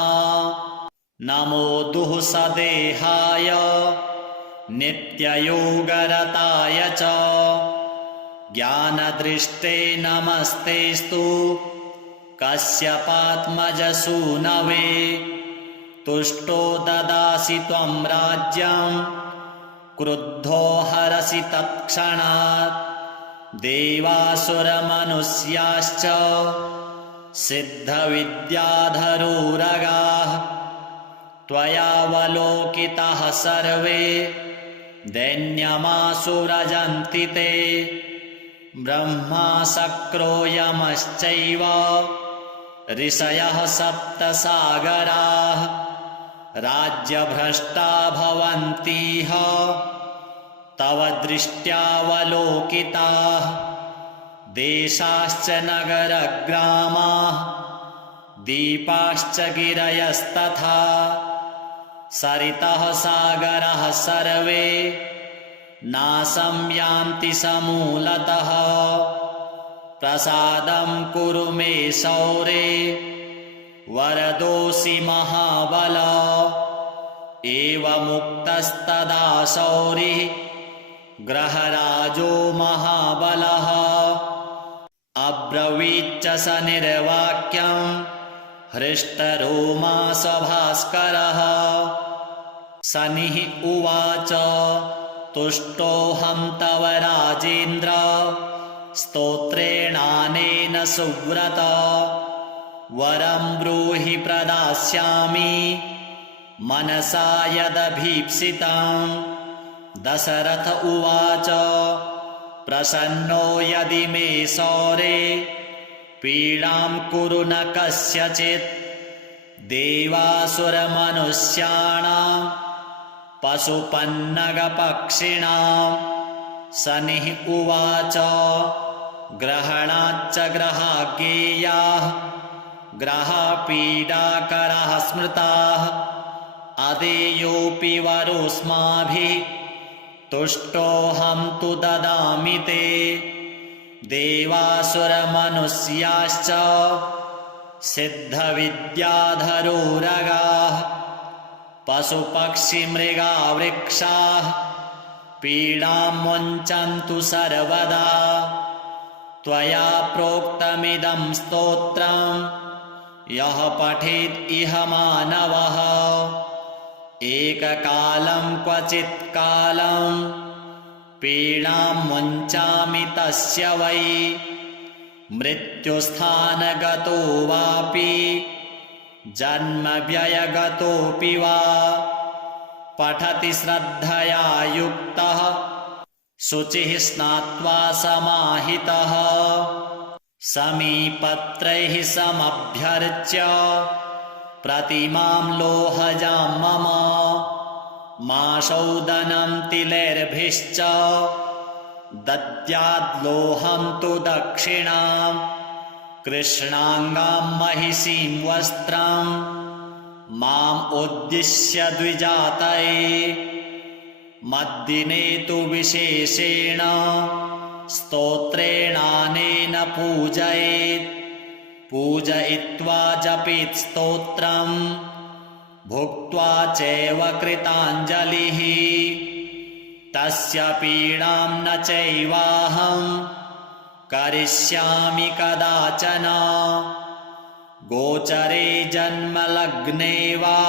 नमो दुःसदेहाय नित्ययोगरताय च ज्ञानदृष्टे नमस्तेस्तु कश्यपात्मजसूनवे तुष्टो ददासि त्वं राज्यं क्रुद्धो हरसि तत्क्षणात् देवासुरमनुष्याश्च सिद्धविद्याधरोरगाः त्वयावलोकिताः सर्वे दैन्यमासुरजन्ति ते ब्रह्मा शक्रो यमश्चैव ऋषयः सप्तसागराः राज्यभ्रष्टा भवन्तीह तव दृष्ट्यावलोकिताः देशाश्च नगरग्रामाः दीपाश्च गिरयस्तथा सरितः सागरः सर्वे नाशं यान्ति समूलतः प्रसादं कुरु मे शौरे वरदोऽसि महाबल एवमुक्तस्तदा शौरिः ग्रहराजो महाबलः अब्रवीच्च स निर्वाक्यं हृष्टरोमास भास्करः शनिः उवाच तुष्टोऽहं तव राजेन्द्र स्तोत्रेणानेन सुव्रत वरं ब्रूहि प्रदास्यामि मनसा यदभीप्सितं दशरथ उवाच प्रसन्नो यदि मे शौरे पीडां कुरु न कस्यचित् देवासुरमनुष्याणां पशुपन्नगपक्षिणां शनिः उवाच ग्रहणाच्च ग्रहाज्ञेयाः ग्रहपीडाकराः स्मृताः अदेयोऽपि वरोऽस्माभिः तुष्टोऽहं तु ददामि ते देवासुरमनुष्याश्च सिद्धविद्याधरोरगाः पशुपक्षिमृगा वृक्षाः पीडां मुञ्चन्तु सर्वदा त्वया प्रोक्तमिदं स्तोत्रं यः पठेत् इह मानवः एककालं क्वचित्कालं पीडां मुञ्चामि तस्य वै मृत्युस्थानगतो वापि जन्मव्ययगतोऽपि वा पठति श्रद्धया युक्तः शुचिः स्नात्वा समाहितः समीपत्रैः समभ्यर्च्य प्रतिमां लोहजां मम माशौदनं तिलैर्भिश्च दद्याद्लोहं तु दक्षिणां कृष्णाङ्गां महिषीं वस्त्रं माम् उद्दिश्य द्विजातये मद्दिने तु विशेषेण स्तोत्रेणानेन पूजयेत् पूजयित्वा जपेत् स्तोत्रं भुक्त्वा चैव कृताञ्जलिः तस्य पीडां न चैवाहं करिष्यामि कदाचन गोचरे जन्मलग्ने वा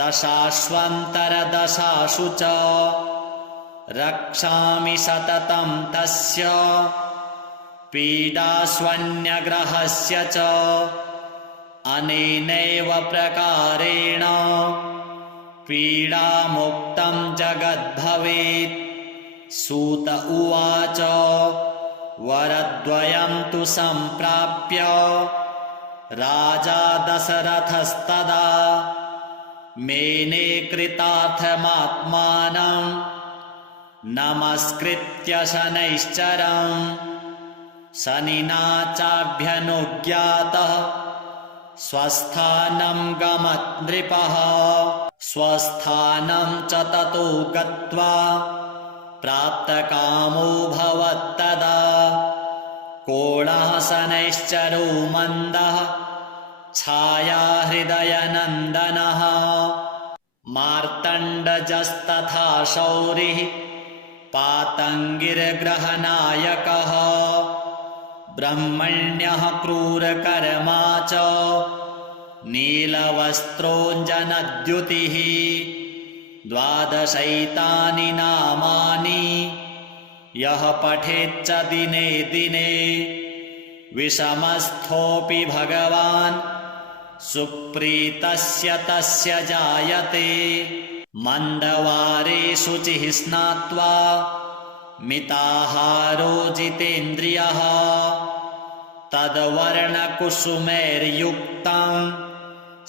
दशाश्वन्तरदशासु च रक्षामि सततं तस्य पीडास्वन्यग्रहस्य च अनेनैव प्रकारेण पीडामुक्तं जगद्भवेत् सूत उवाच वरद्वयं तु सम्प्राप्य राजा दशरथस्तदा मेने कृतार्थमात्मानं नमस्कृत्य शनैश्चरं शनिना चाभ्यनुज्ञातः स्वस्थानं गमत् नृपः स्वस्थानं च ततो गत्वा प्राप्तकामो भवत्तदा कोणः शनैश्चरो मन्दः छायाहृदयनन्दनः मार्तण्डजस्तथा शौरिः पातङ्गिर्ग्रहनायकः ब्रह्मण्यः क्रूरकर्मा च नीलवस्त्रोऽञ्जनद्युतिः द्वादशैतानि नामानि यः पठेच्च दिने दिने विषमस्थोऽपि भगवान् सुप्रीतस्य तस्य जायते मन्दवारे शुचिः स्नात्वा मिताहारो जितेन्द्रियः तद्वर्णकुसुमैर्युक्तं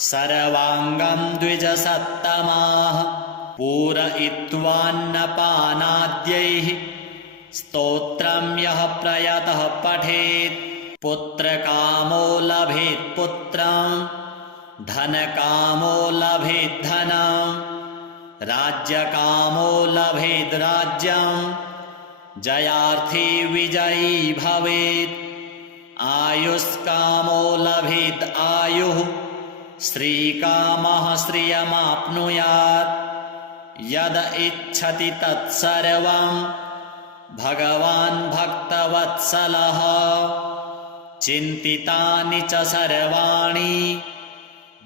सर्वाङ्गं द्विजसत्तमाः पूरयित्वान्नपानाद्यैः स्तोत्रं यः प्रयतः पठेत् पुत्रकामो लभेत् पुत्रं धनकामो लभेत् धनं राज्यकामो लभेत् राज्यं जयार्थी विजयी भवेत् आयुष्कामो लभेत् आयुः श्रीकामः श्रियमाप्नुयात् यद इच्छति तत्सर्वं भगवान् भक्तवत्सलः चिन्तितानि च सर्वाणि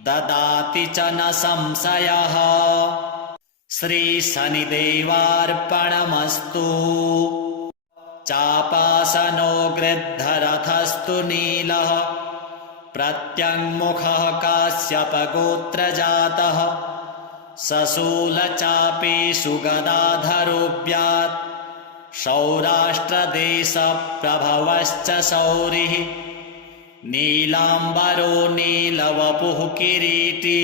ददाति च न संशयः श्रीशनिदेवार्पणमस्तु चापासनो गृद्धरथस्तु नीलः प्रत्यङ्मुखः काश्यपगोत्रजातः सशूलचापेषु गदाधरोऽभ्यात् सौराष्ट्रदेशप्रभवश्च शौरिः नीलाम्बरो नीलवपुः किरीटी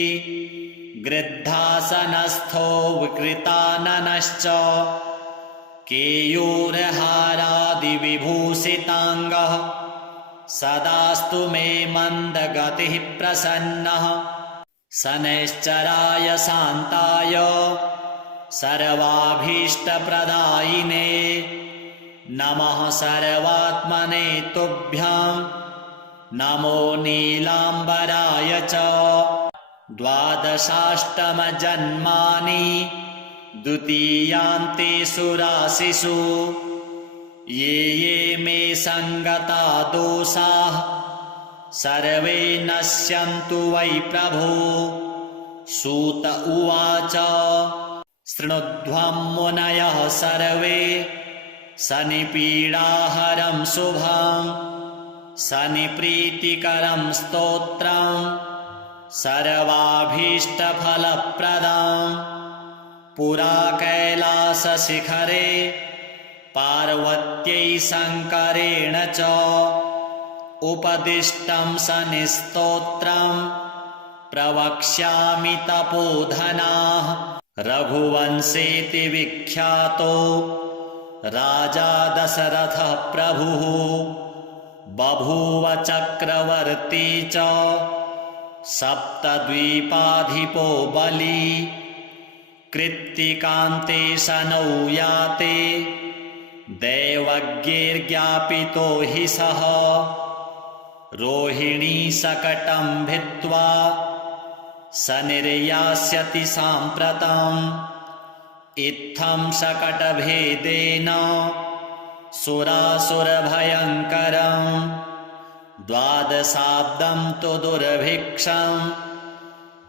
गृद्धासनस्थो विकृताननश्च केयूरहारादिविभूषिताङ्गः सदास्तु मे मन्दगतिः प्रसन्नः शनैश्चराय शान्ताय सर्वाभीष्टप्रदायिने नमः सर्वात्मने तुभ्यं नमो नीलाम्बराय च 12 द्वितीयान्ते सुरासिषु ये ये मे सङ्गता दोषाः सर्वे नश्यन्तु वै प्रभो। सूत उवाच शृणुध्वं मुनयः सर्वे शनिपीडाहरं शुभं शनिप्रीतिकरं स्तोत्रं सर्वाभीष्टफलप्रदं पुरा कैलासशिखरे पार्वत्यै शङ्करेण च उपदिष्टं शनिस्तोत्रं प्रवक्ष्यामि तपोधनाः। रघुवंशेति विख्यातो राजा दशरथः प्रभुः बभूव चक्रवर्ती च सप्तद्वीपाधिपो बली। कृत्तिकान्ते शनौ याते दैवज्ञैर्ज्ञापितो हि सः रोहिणी शकटं भित्त्वा शनिर्यास्यति साम्प्रतम्। इत्थं शकटभेदेन सुरासुरभयङ्करं 12 तु दुर्भिक्षं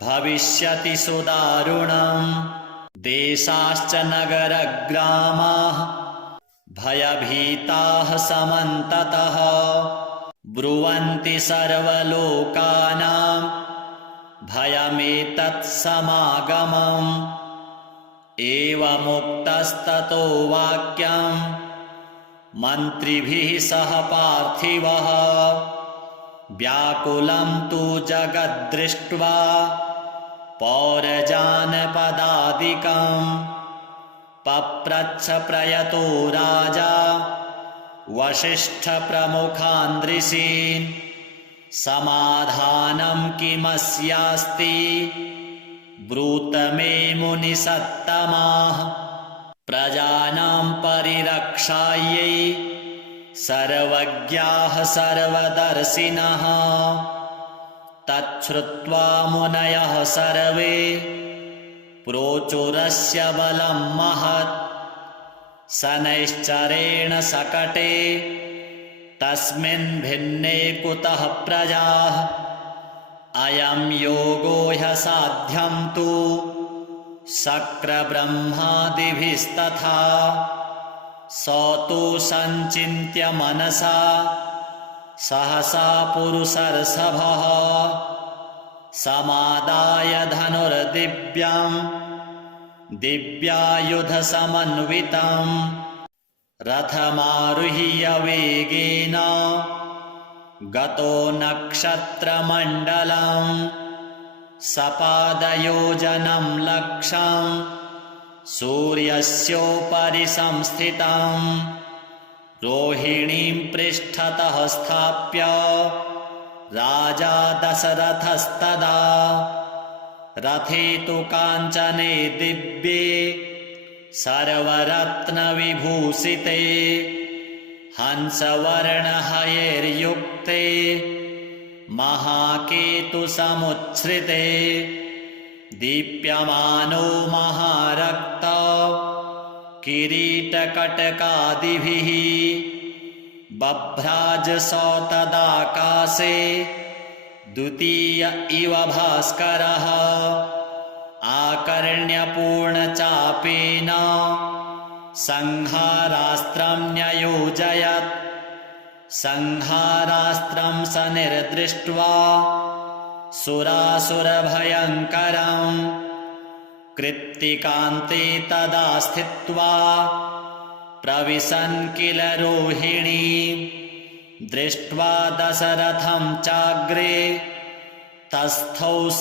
भविष्यति सुदारुणं। देशाश्च नगरग्रामाः भयभीताः समन्ततः ब्रुवन्ति सर्वलोकानां भयमेतत् समागमम्। एवमुक्तस्ततो वाक्यं मन्त्रिभिः सह पार्थिवः व्याकुलं तु जगद्दृष्ट्वा पौरजानपदादिकं पप्रच्छ प्रयतो राजा वसिष्ठप्रमुखान् समाधानं किमस्यास्ति ब्रूत मे मुनिसत्तमाः। प्रजानां परिरक्षायै सर्वज्ञाः सर्वदर्शिनः तच्छ्रुत्वा मुनयः सर्वे प्रोचुरस्य बलं महत्। शनैश्चरेण शकटे तस्मिन् भिन्ने कुतः प्रजाः अयं योगो ह्यसाध्यं तु शक्रब्रह्मादिभिस्तथा। स तु सञ्चिन्त्य मनसा सहसा पुरुषर्षभः समादाय धनुर्दिव्यं दिव्यायुधसमन्वितं रथमारुह्य वेगेन गतो नक्षत्रमण्डलं सपादयोजनं लक्षं सूर्यस्योपरि संस्थितं रोहिणीं पृष्ठतः स्थाप्य राजा दशरथस्तदा रथे तु काञ्चने दिव्ये सर्वरत्नविभूषिते हंसवर्णहयैर्युक्ते महाकेतुसमुच्छ्रिते दीप्यमानो महारक्त किरीटकटकादिभिः बभ्राजसौतदाकाशे द्वितीय इव भास्करः आकर्ण्यपूर्णचापेन संहारास्त्रं न्ययोजयत्। संहारास्त्रं शनिर्दृष्ट्वा सुरासुरभयङ्करं कृत्तिकान्ते तदा स्थित्वा प्रविशन् किल रोहिणी दृष्ट्वा दशरथं चाग्रे तस्थौ स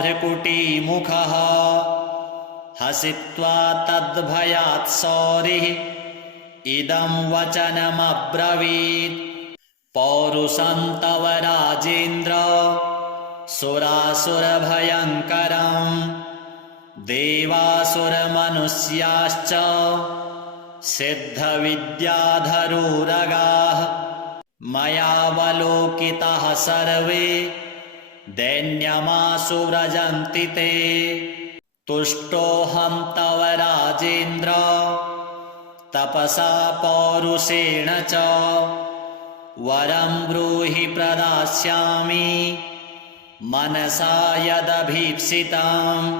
भ्रुकुटीमुखः हसित्वा तद्भयात् सौरिः इदं वचनमब्रवीत् पौरुषं तव राजेन्द्र सुरासुरभयङ्करं देवासुरमनुष्याश्च सिद्धविद्याधरोरगाः मयावलोकिताः सर्वे दैन्यमाशु व्रजन्ति ते। तुष्टोऽहं तव राजेन्द्र तपसा पौरुषेण च वरं ब्रूहि प्रदास्यामि मनसा यदभीप्सितम्।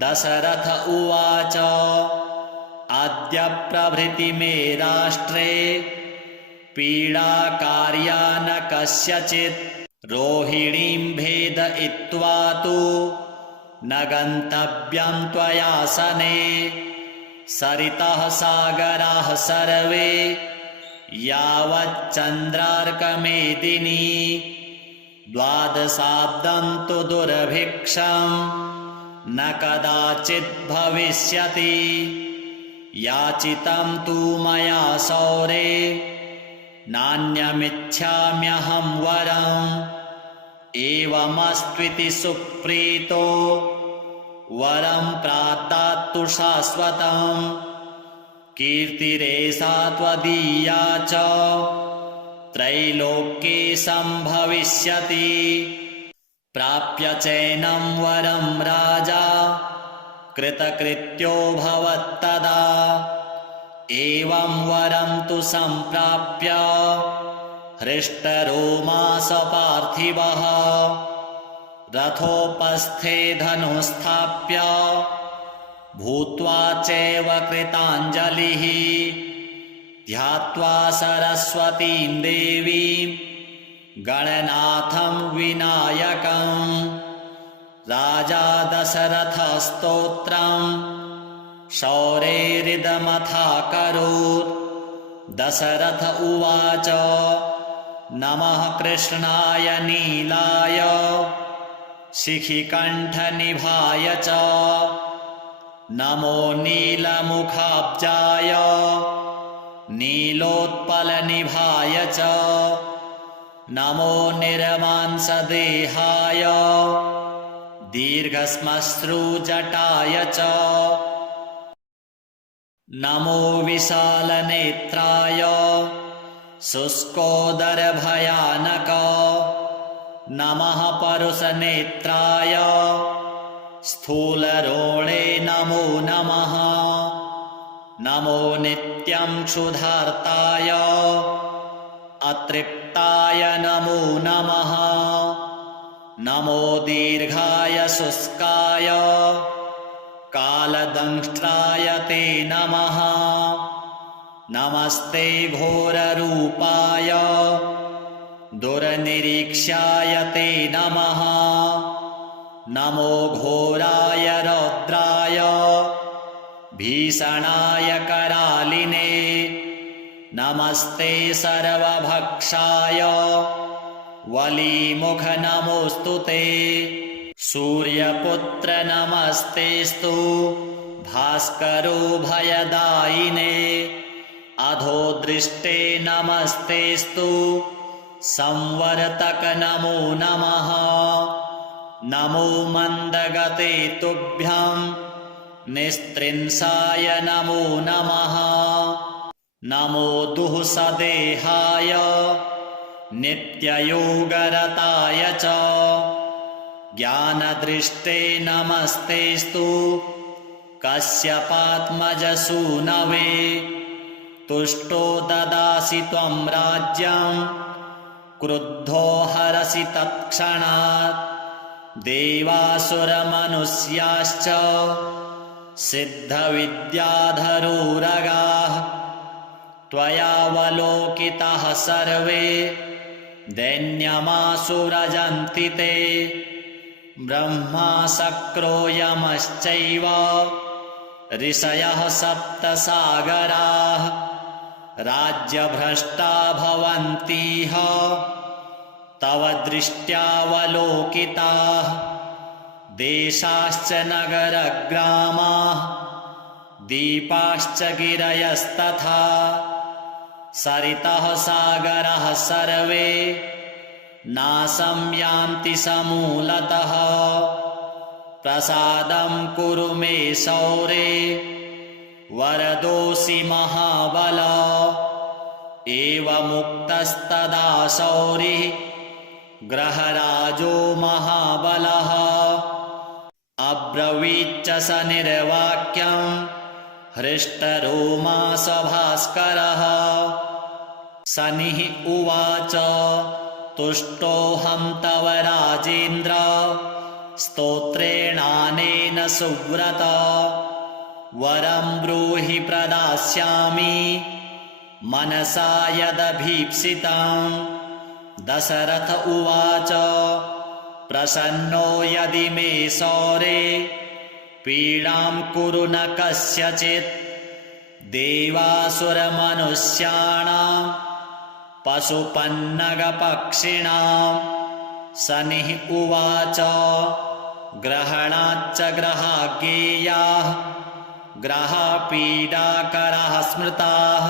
दशरथ उवाच अद्य प्रभृति मे राष्ट्रे पीडा कार्या न कस्यचित् रोहिणीं भेदयित्वा तु न गन्तव्यं त्वयासने। सरितः सागराः सर्वे यावच्चन्द्रार्कमेदिनी द्वादशाब्दं तु दुर्भिक्षं न कदाचित् भविष्यति। याचितं तु मया सौरे नान्यमिच्छाम्यहं वरम्। एवमस्त्विति सुप्रीतो वरं प्रादात्तु शाश्वतम्। कीर्तिरेषा त्वदीया च त्रैलोक्ये सम्भविष्यति। प्राप्य चैनं वरं राजा कृतकृत्यो भवत्तदा। एवं वरं तु सम्प्राप्य हृष्टरोमास पार्थिवः रथोपस्थे धनुस्थाप्य भूत्वा चैव कृताञ्जलिः ध्यात्वा सरस्वतीं देवीं गणनाथं विनायकम्। राजा दशरथस्तोत्रं शौरेरिदमथाकरोत्। दशरथ उवाच नमः कृष्णाय नीलाय शिखिकण्ठनिभाय च नमो नीलमुखाब्जाय नीलोत्पलनिभाय च नमो निर्मांसदेहाय दीर्घश्मश्रुजटाय च नमो विशालनेत्राय शुष्कोदरभयानक नमः परुषनेत्राय स्थूलरोणे नमो नमः। नमो नित्यं क्षुधार्ताय अतृप्ताय नमो नमः। नमो दीर्घाय शुष्काय कालदंष्ट्राय ते नमः। नमस्ते घोररूपाय दुर्निरीक्ष्याय ते नमः। नमो घोराय रौद्राय भीषणाय करालिने नमस्ते सर्वभक्षाय वलीमुख नमोऽस्तु ते। सूर्यपुत्र नमस्तेस्तु भास्करो भयदायिने अधोदृष्टे नमस्तेस्तु संवर्तक नमो नमः। नमो मन्दगते तुभ्यं निस्त्रिंसाय नमो नमः। नमो दुःसदेहाय नित्ययोगरताय च ज्ञानदृष्टे नमस्तेस्तु कश्यपात्मजसूनवे। तुष्टो ददासि त्वं राज्यं क्रुद्धो हरसि तत्क्षणात्। देवासुरमनुष्याश्च सिद्धविद्याधरोरगाः त्वयावलोकिताः सर्वे दैन्यमाशु व्रजन्ति ते। ब्रह्मा शक्रो यमश्चैव ऋषयः सप्तसागराः राज्यभ्रष्टा भवन्तीह तव दृष्ट्यावलोकिताः। देशाश्च नगरग्रामाः दीपाश्च गिरयस्तथा सरितः सागरः सर्वे नाशं यान्ति समूलतः। प्रसादं कुरु मे शौरे वरदोऽसि महाबल। एवमुक्तस्तदा शौरिः ग्रहराजो महाबलः। अब्रवीच्च स निर्वाक्यं हृष्टरोमा स भास्करः। शनिः उवाच तुष्टोऽहं तव राजेन्द्र स्तोत्रेणानेन सुव्रत। वरं ब्रूहि प्रदास्यामि मनसा यदभीप्सितं। दशरथ उवाच प्रसन्नो यदि मे शौरे पीडां कुरु न कस्यचित्। देवासुरमनुष्याणां पशुपन्नगपक्षिणां। शनिः उवाच ग्रहणाच्च ग्रहाज्ञेयाः ग्रहपीडाकराः स्मृताः।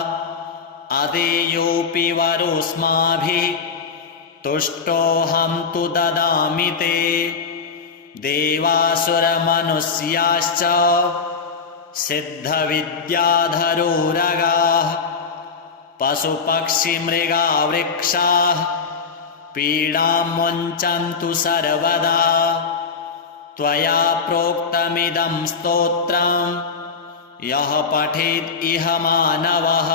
अदेयोऽपि वरोऽस्माभिः तुष्टोऽहं तु ददामि ते। देवासुरमनुष्याश्च सिद्धविद्याधरोरगाः पशुपक्षिमृगा वृक्षाः पीडां मुञ्चन्तु सर्वदा। त्वया प्रोक्तमिदं स्तोत्रं यः पठेत् इह मानवः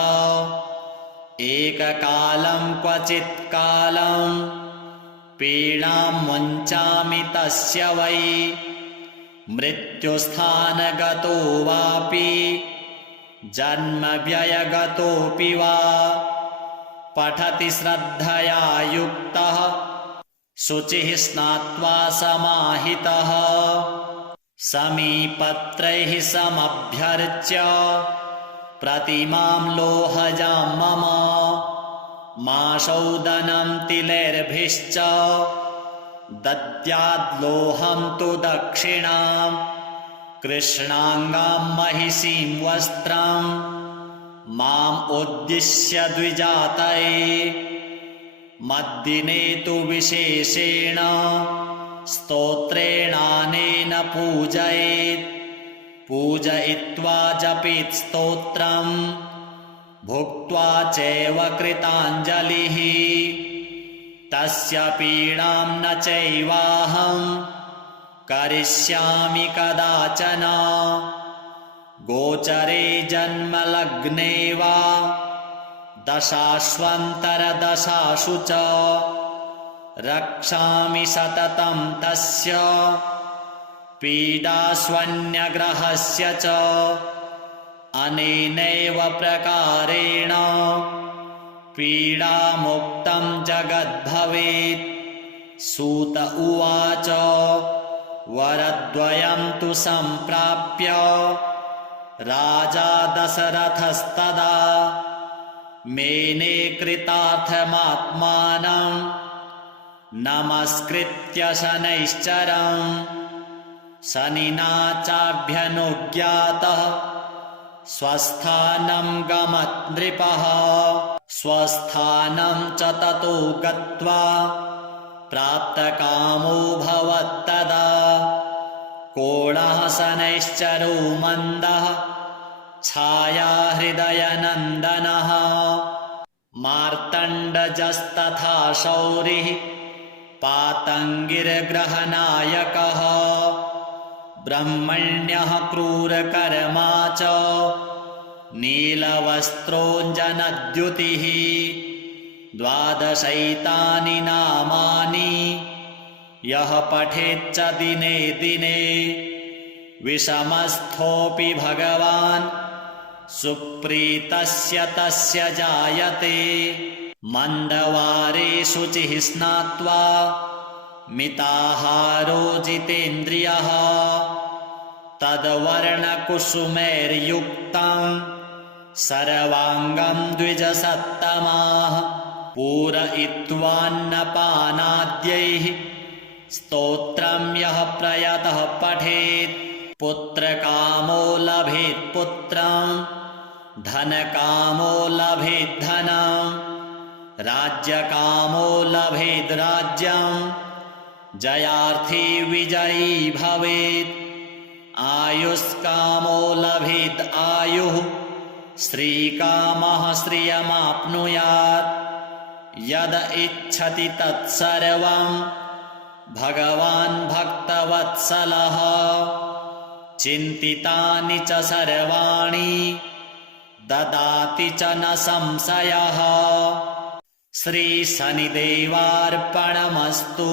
एककालं क्वचित्कालं पीडां मुञ्चामि तस्य वै। मृत्युस्थानगतो वापि जन्मव्ययगतोऽपि वा पठति श्रद्धया युक्तः शुचिः स्नात्वा समाहितः। समीपत्रैः समभ्यर्च्य प्रतिमां लोहजां मम। माशौदनं तिलैर्भिश्च दद्याद्लोहं तु दक्षिणां। कृष्णाङ्गां महिषीं वस्त्रं माम् उद्दिश्य द्विजातये। मद्दिने तु विशेषेण स्तोत्रेणानेन पूजयेत्। पूजयित्वा जपेत् स्तोत्रं भुक्त्वा चैव कृताञ्जलिः। तस्य पीडां न चैवाहं करिष्यामि कदाचन। गोचरे जन्मलग्ने वा दशाश्वन्तरदशासु च रक्षामि सततं तस्य पीडास्वन्यग्रहस्य च। अनेनैव प्रकारेण पीडामुक्तं जगद्भवेत्। सूत उवाच वरद्वयं तु सम्प्राप्य राजा दशरथस्तदा मेने कृतार्थमात्मानं नमस्कृत्य शनैश्चरं। शनिना चाभ्यनुज्ञातः स्वस्थानं गमत् नृपः। स्वस्थानं च ततो गत्वा प्राप्तकामो भवत्तदा। कोणः शनैश्चरो मन्दः छायाहृदयनन्दनः। मार्तण्डजस्तथा शौरिः पातङ्गिर्ग्रहनायकः। ब्रह्मण्यः क्रूरकर्मा च नीलवस्त्रोऽञ्जनद्युतिः। द्वादशैतानि नामानि यः पठेच्च दिने दिने विषमस्थोऽपि भगवान् सुप्रीतस्य तस्य जायते। मन्दवारे शुचिः स्नात्वा मिताहारो जितेन्द्रियः। तद्वर्णकुसुमैर्युक्तं सर्वाङ्गं द्विजसत्तमाः। पूरयित्वान्नपानाद्यैः स्तोत्रं यः प्रयतः पठेत्। पुत्रकामो लभेत् पुत्रं धनकामो लभेत् धनं। राज्यकामो लभेत् राज्यं जयार्थी विजयी भवेत्। आयुष्कामो लभेद् आयुः श्रीकामः श्रियमाप्नुयात् यद इच्छति तत्सर्वं भगवान् भक्तवत्सलः चिन्तितानि च सर्वाणि ददाति च न संशयः। श्रीशनिदेवार्पणमस्तु।